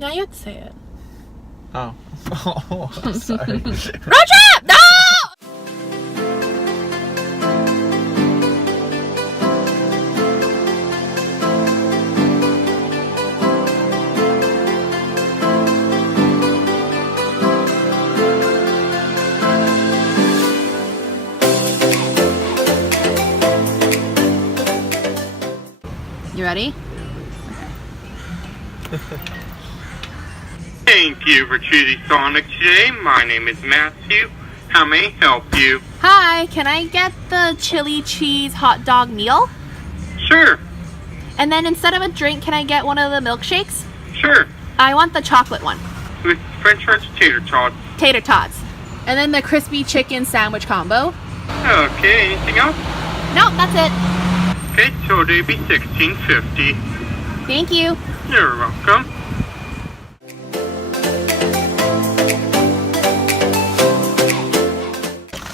Now you have to say it. Oh. Oh, I'm sorry. Road trip! No! You ready? Thank you for choosing Sonic today. My name is Matthew. How may I help you? Hi, can I get the chili cheese hot dog meal? Sure, And then instead of a drink, can I get one of the milkshakes? sure. I want the chocolate one. With French fries, tater tots. Tater tots. And then the crispy chicken sandwich combo. Okay, anything else? Nope, that's it. Okay, total will be $16.50. Thank you. You're welcome.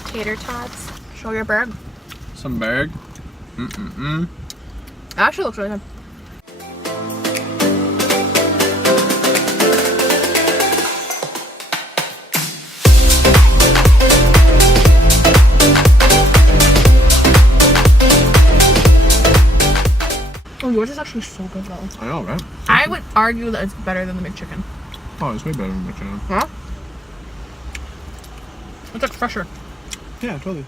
Tater tots. Show your burg. Some berg. Actually looks really good. Oh, yours is actually so good though. I know, right? I would argue that it's better than the McChicken. Oh, it's way better than McChicken. Huh? It's like fresher. Yeah, totally.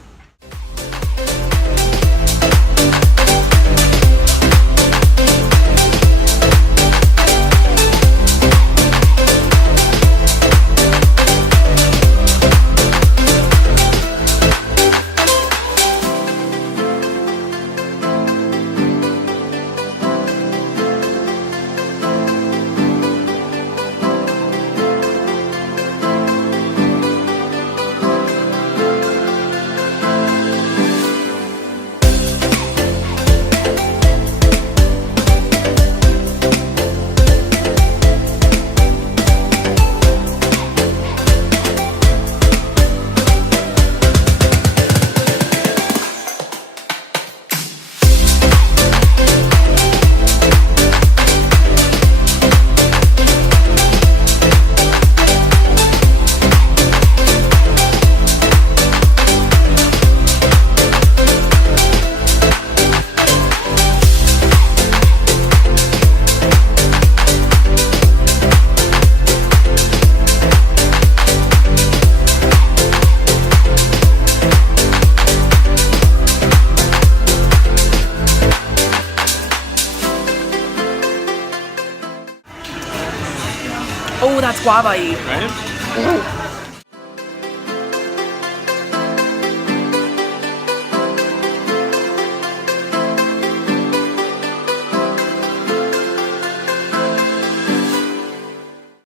Oh, that's guava-y. Right?